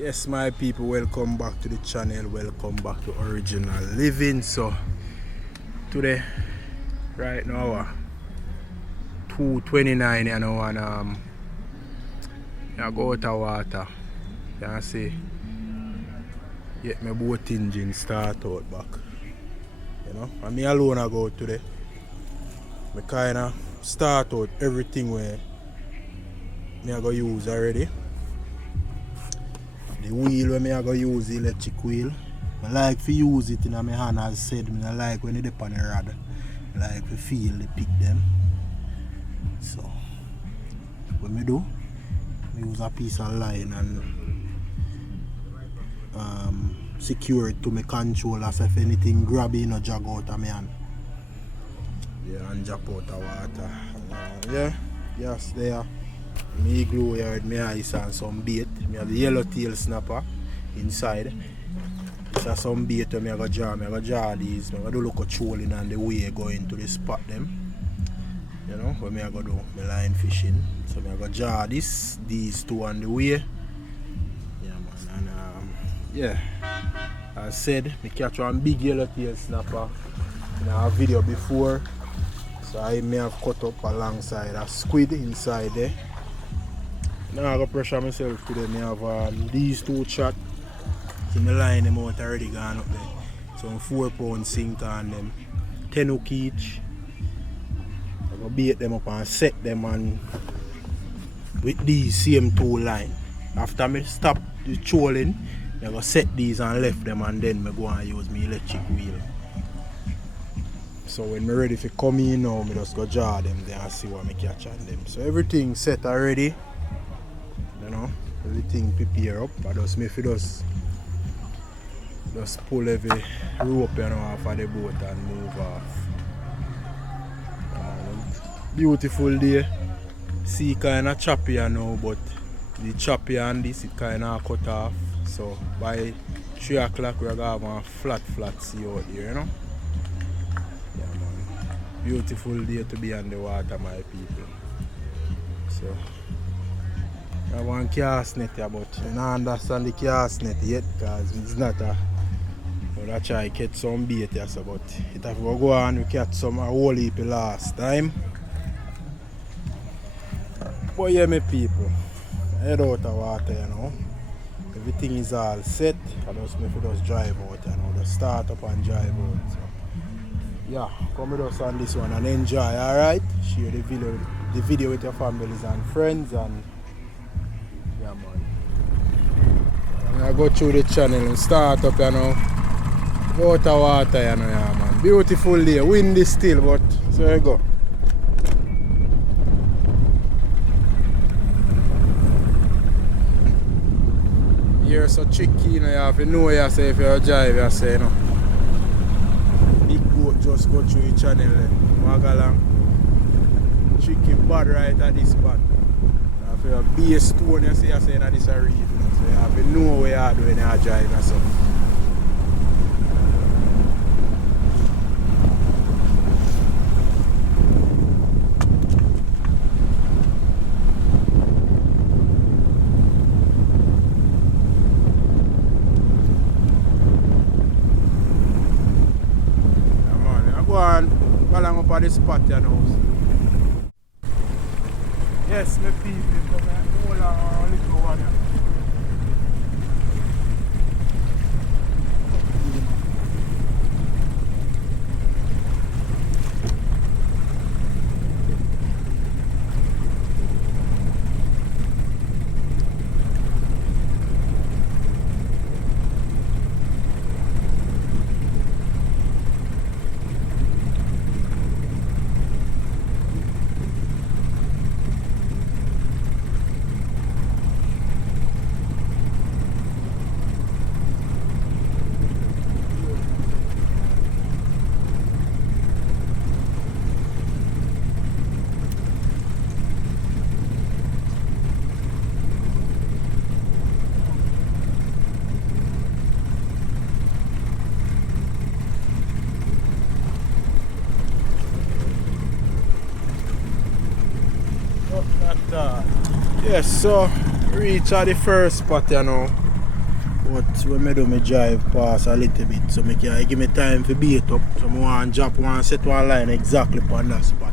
Yes, my people, welcome back to the channel, welcome back to Original Living. So today, right now, 2:29, you know, and I go out of water. You can see, get my boat engine start out back. You know, and me alone I go out today. I kinda start out everything where me I go use already. The wheel where me I go use the electric wheel. I like to use it in my hand, as said. I like when it's on the rod. I like to feel the pick them. So what I do, I use a piece of line and secure it to my controller, so if anything grab it, no jog out of my hand. Yeah, and drop out of water. Yeah, yes, there. Me glue here with my ice and some bait. I have the yellowtail snapper inside. This is some bait where I go draw. I go draw these. I go do look at trolling and the way going to the spot them. You know, where I go do my line fishing. So I go draw these two on the way. Yeah, man. And yeah, as I said, I catch one big yellowtail snapper in a video before. So I may have cut up alongside a squid inside there. Now I go pressure myself today. I have these two chat. See my line them out already gone up there. Some 4-pound sink on them. 10 hook each. I go bait them up and set them on with these same two line. After I stop the trolling, I go set these and left them, and then I go and use my electric wheel. So when I'm ready to come in now, I just go draw them there and see what I catch on them. So everything set already. You know, everything prepare up. I just make it just pull every rope, you know, off of the boat and move off. Beautiful day. Sea kinda choppy, you know, but the choppy and this it kinda cut off. So by 3 o'clock we're gonna have a flat sea out here, you know. Yeah, man. Beautiful day to be on the water, my people. So I have one cast net here, but I don't understand the cast net yet because it's not a. But I try to catch some bait here, so, but it have to go on, we catch some a whole heap last time. But yeah, my people, head out of water, you know. Everything is all set. I just make it just drive out, you know, just start up and drive out. So yeah, come with us on this one and enjoy, alright? Share the video with your families and friends, and yeah, man. I'm gonna go through the channel and start up, you know. Go out of water, you know, yeah, man. Beautiful day, windy still, but so there you go. You're so tricky, you know, you have to know yourself if you're drive, you say, you know. Big boat just go through the channel, walk along. Tricky bad right at this spot. If you're a base stone, you say, you say, this is a reef, you know, so you have to know where you are doing your drive and stuff. Up at the spot, you know. Yes, my people, come here. Hold on a little one. Yes, so reach at the first spot, you know. But when I do my drive pass a little bit, so I can give me time for bait up. So I want to drop one set one line exactly on that spot.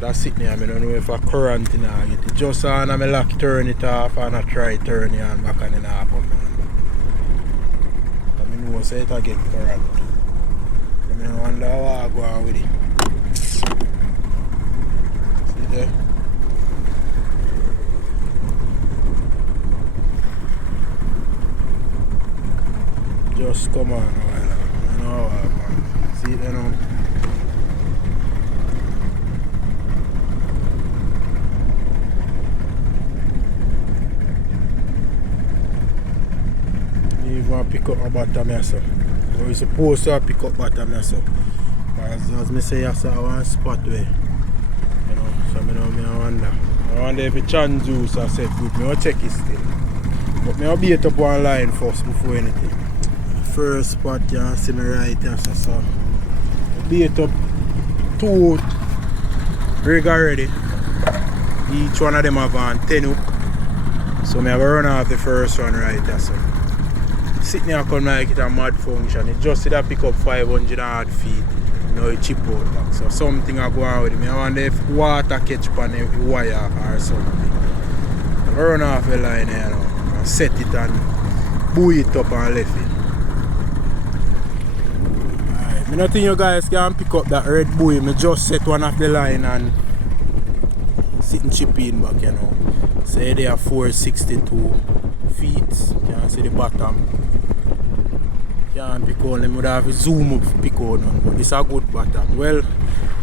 That's it now. I don't know if I current in I get it just on and I lock turn it off and I try turn it on back and then I come on. I know so it'll get current. I wonder how I go on with it. See there? Just come on, you know, man. See it now. You even pick up my bottom myself. Or you supposed to pick up bottom myself. As I say, I saw one spot where, you know, so I wonder. I wonder if the chance juice are set good. I will check it still. But I will beat up one line first before anything. First spot you can see me right here, so beat up 2 rig already. Each one of them have on 10 hook. So I have a run off the first one right here. So sitting here come like it a mad function. It just did pick up 500 odd feet. Now it chip out back. So something I go on with me. I wonder if water catch on the wire or something. I run off the line here now. I set it and buoy it up and left it. I don't think you guys can pick up that red buoy. I just set one off the line and sit and chip in back, you know. Say they are 462 feet. You can see the bottom. You can pick on them. I would have to zoom up to pick on them. But this is a good bottom. Well,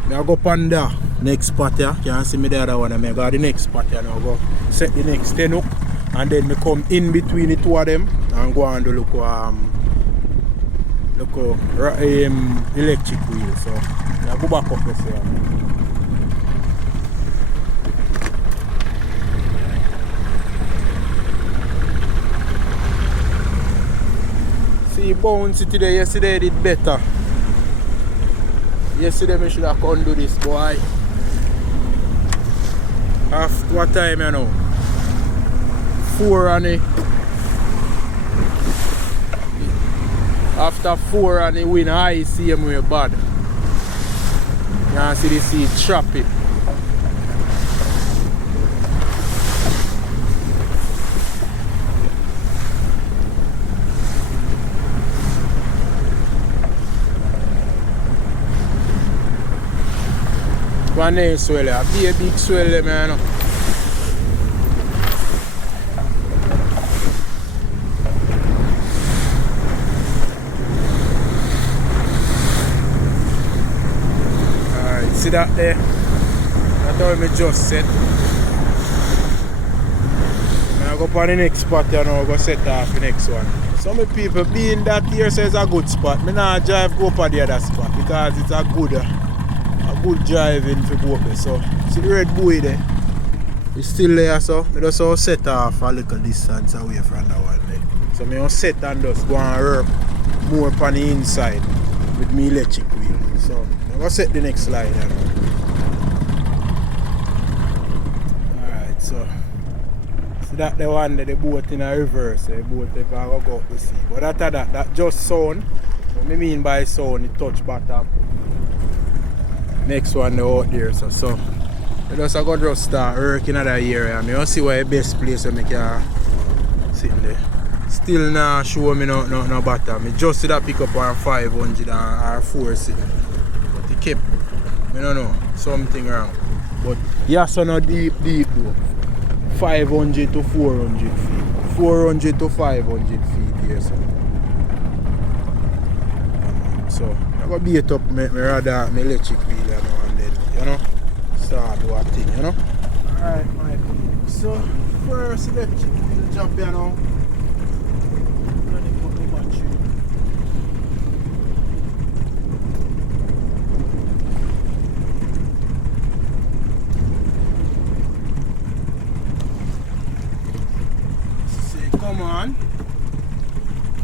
I go on the next spot here. You can see me the other one. I go the next spot here. Now go set the next 10 hook. And then I come in between the two of them and go and look electric wheel, so I go back up this here. See bounce today, yesterday I did better. Yesterday I should have come do this, boy. After what time you know? 4 and it. After 4 and the wind high, see him way bad. You can see the sea trap it. One day swell, be a big swell, man. See that there? That's how I just set. I go for the next spot and I go set off the next one. Some people being that here says a good spot. I not drive go for the other spot because it's a good driving to go up there. So see the red buoy there? It's still there, so I just set off a little distance away from that one there. So I set and just go and work more on the inside with my electric wheel. So I'm going to set the next slide. Alright, so that's the one that the boat in a reverse. The boat if I go up the sea. But after that just sound. What I mean by sound, it touch bottom. Next one out there. So I just start working in that area. I will see where the best place where I can sit in there. Still not show me no bottom. I just did pick up on 500 or 460. But it kept, I don't know, something wrong. But yes, so not deep though. 500 to 400 feet. 400 to 500 feet here. So I got beat up my radar, my electric wheel, you know, and then, you know, start do a thing, you know. Alright, my people. So first electric wheel job here now. Come on,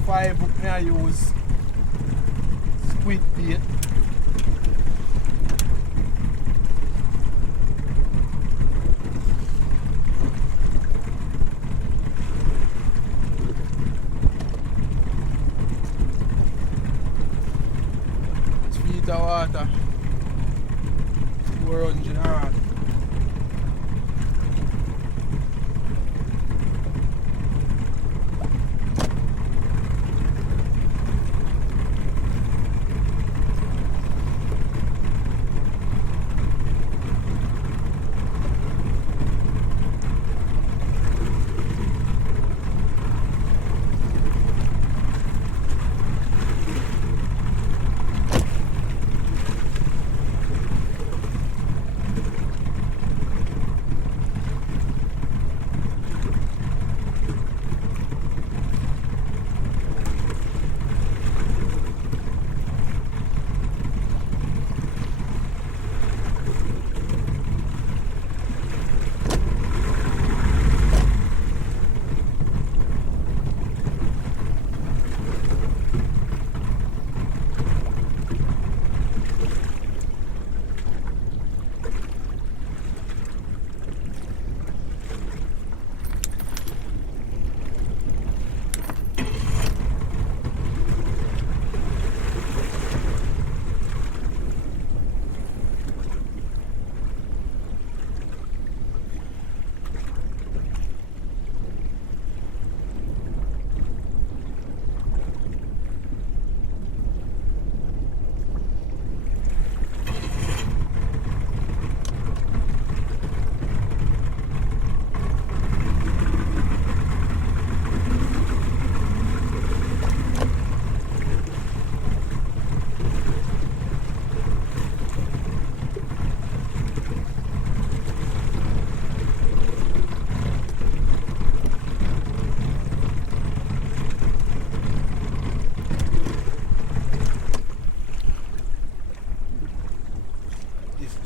5 hook I use squid bait. water. 400 hard.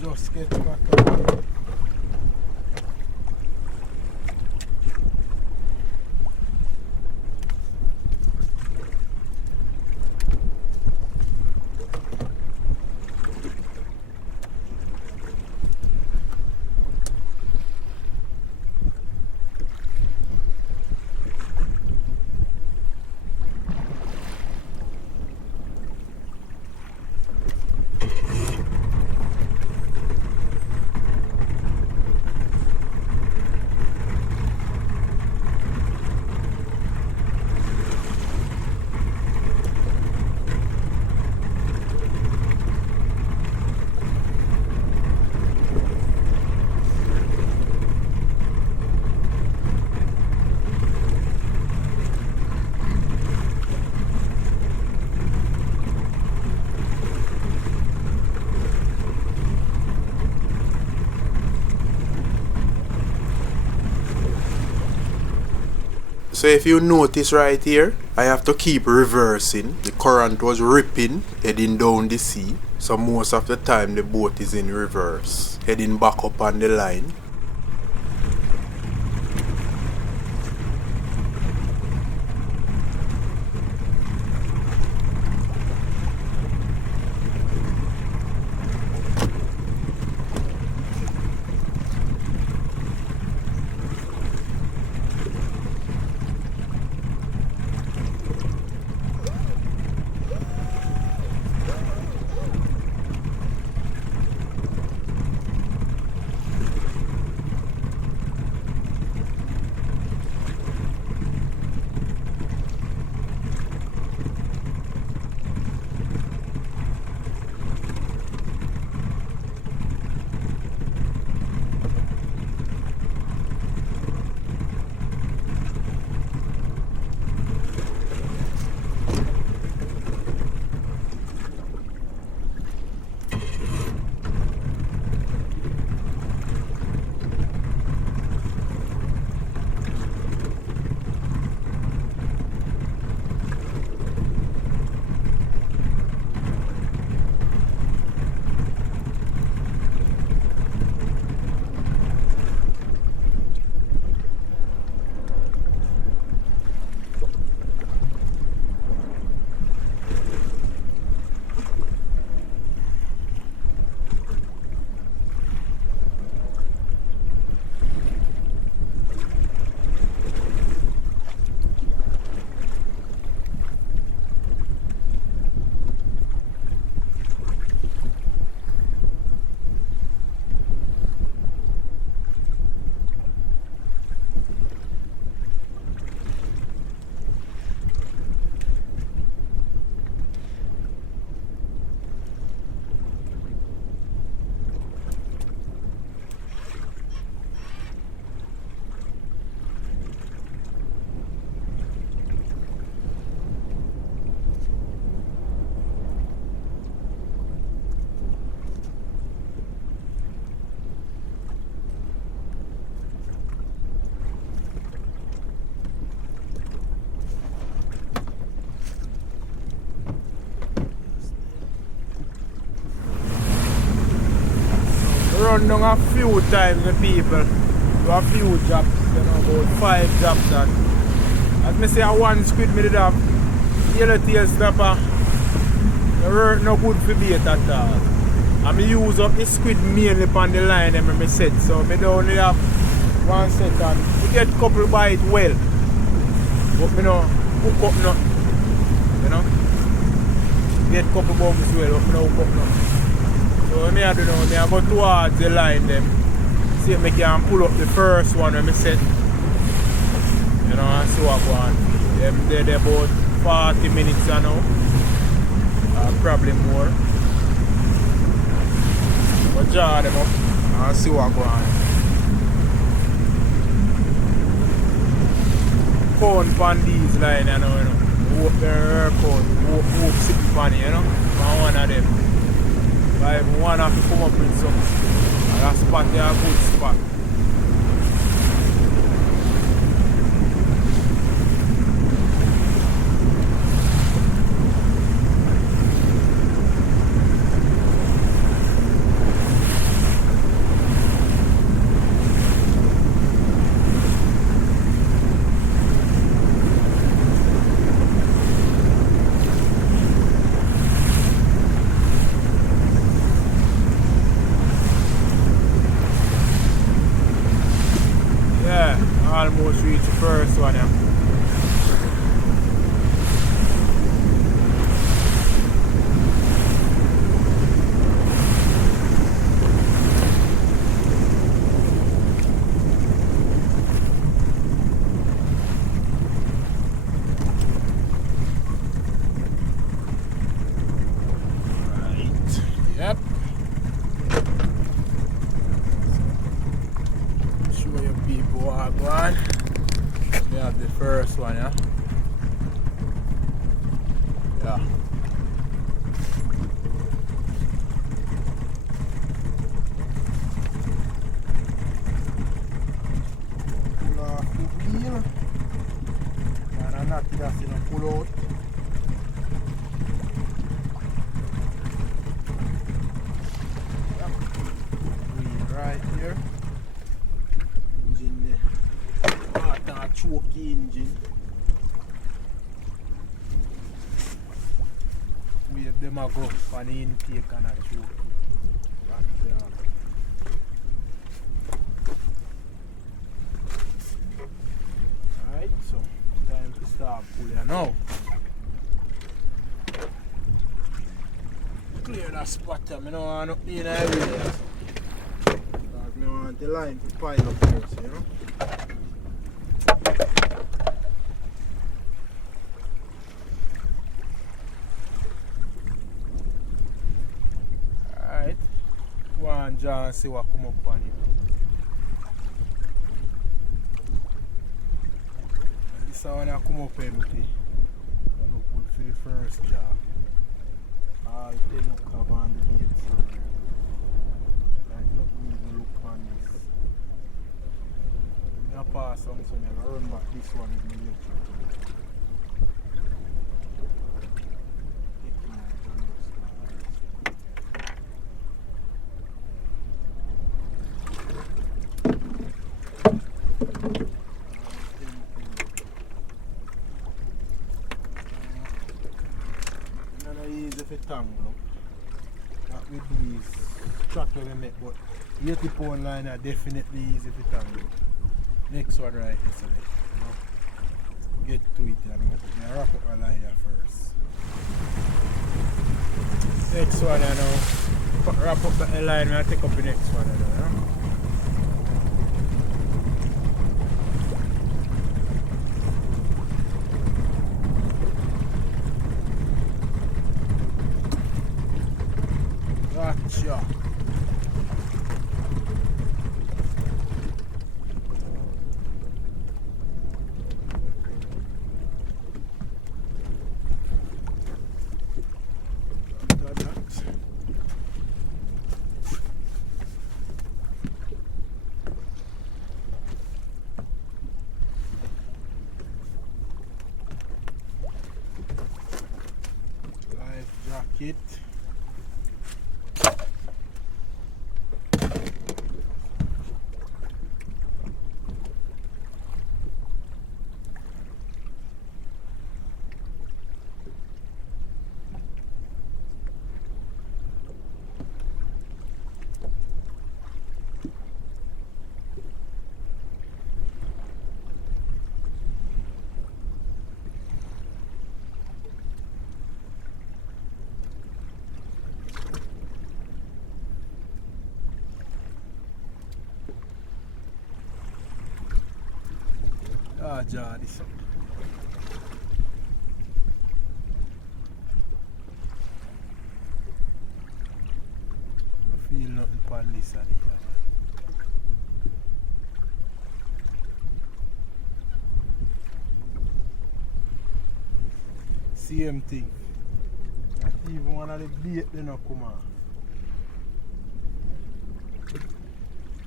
Just get back up. So if you notice right here, I have to keep reversing. The current was ripping, heading down the sea. So most of the time the boat is in reverse, heading back up on the line. run down a few times with people. Do a few jobs, you know, about 5 jobs and as me say, one squid me did have yellowtail snapper. No good for bait at all. And me use up the squid mainly on the line and me set. So me don't only have one set and we get couple bite well. But me no hook up nothing. You know? Get couple bumps well, but me no hook up nothing. So me I don't know, me I go towards the line them. See if me can pull up the first one when me set. You know, and see what go on. Them they're about 40 minutes now. Probably more. But jar them up and see what go on. Count on these lines, you know. Hope they're count. Hope sitting on it, you know. And one of them. Like one have to come up with something. And that spot they are a good spot. Almost reach the first one, yeah. Right, yep. Show you people what I got. We have the first one, yeah. Yeah. Pull off the wheel. And I'm not just gonna pull out. Yep. Wheel right here. Engine there. Choke the engine. Wave them a go on the intake and a choke back there. Alright, so time to start pulling now. Clear that spot there, I don't want nothing in everywhere. Because I want the line to pile up first, you know. And see what come up on it. This one I come up empty. I look good for the first jar. All 10 look up on the gates. Like nothing even look on this. I pass on so I run back this one with my electric. Tangle. What we do is track we make, but 80 pound line are definitely easy for tangle. Next one right here, so you know, get to it, you know. I wrap up my line here first. Next one, you know, wrap up the line and I take up the next one, you know. Gotcha. Life jacket. jar this up. I feel nothing upon this side here, man. Same thing. Not even one of the bait they not come on.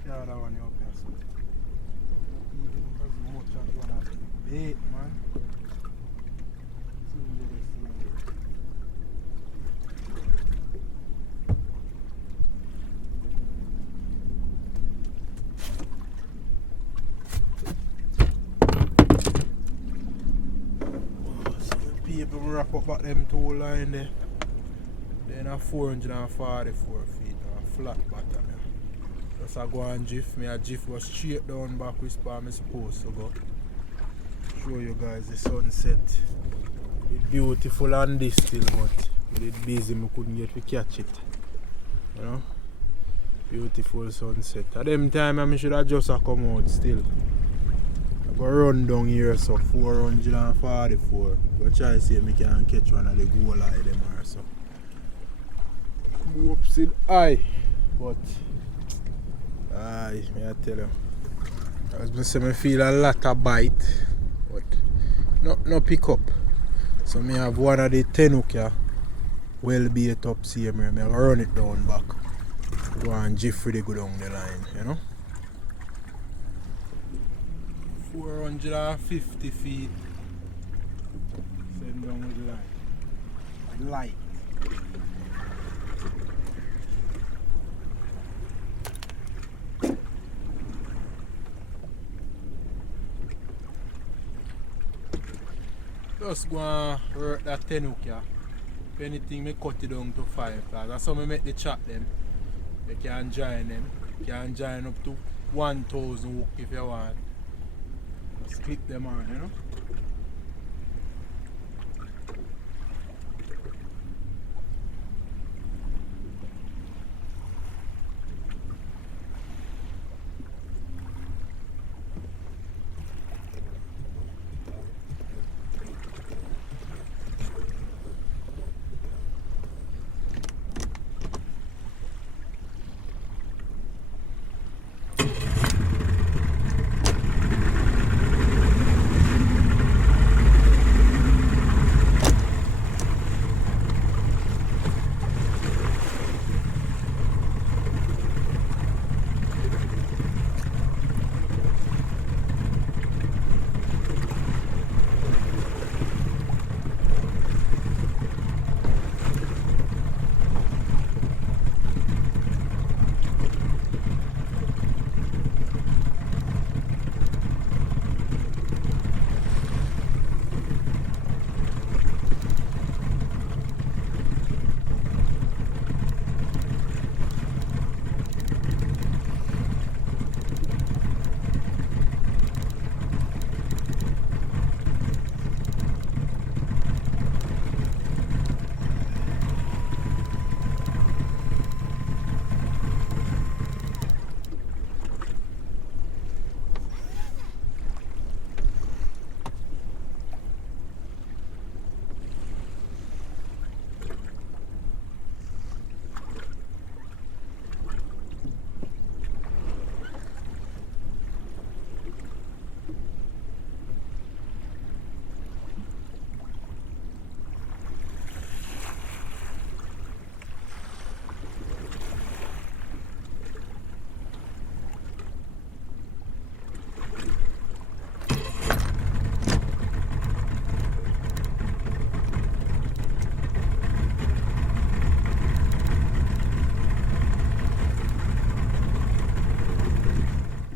Yeah, that one you up here, so. Not even as much as one of the bait, man. Same way, same way. People wrap up back them two line there. Then a 444 feet and a flat bottom. Just I go and jiff. Me a jiff was straight down back with spar me supposed to go. Show you guys the sunset. It's beautiful and this still, but with it busy me couldn't get to catch it. You know? Beautiful sunset. At them time I should have just come out still. Go run down here, so 444. Go try to see if I can catch one of the goal eye them or so. Go up see high, but aye, me I tell you. As I say, I feel a lot of bite, but no pick up. So me have one of the 10 hook here, well bait up see me. I run it down back. Go and Jeffrey go down the line, you know. 450 feet. Send down with line. Light. Just go and work that 10 hook here. If anything, I cut it down to 5. That's how I make the chat them. You can join them. You can join up to 1,000 hook if you want. Just click them on, you know.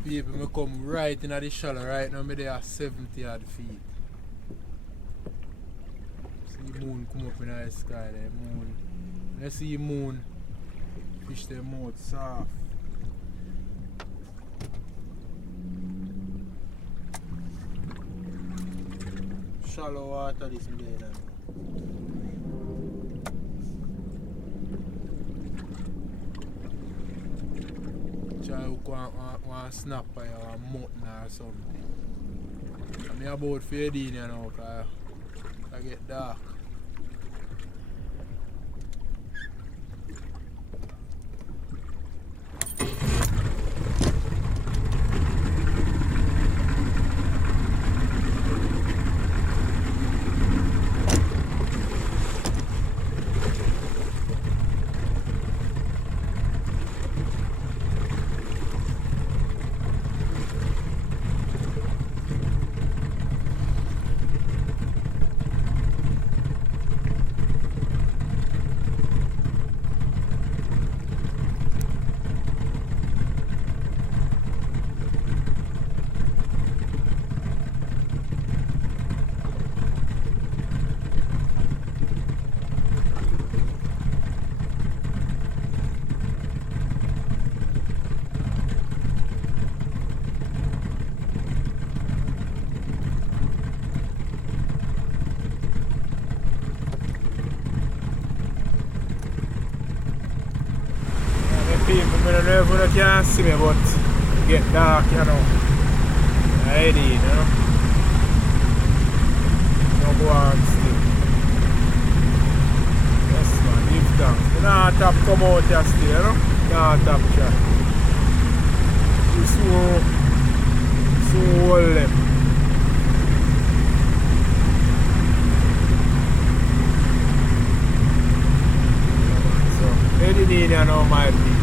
People me come right in the shallow right now, me there at 70 odd feet. See the moon come up in the sky there, moon. Let's see the moon, fish their mouth soft. Shallow water this day now. Try to go and snap or a mutton or something. Me about fading you know, cause I get dark. People, I don't know if you can see me, but it get dark, you know. I did, you know. No go on still. Yes, man, lift down. You know, top come out here still, you know. Nah, top chat. You so hold them. So, heading in here now, my people.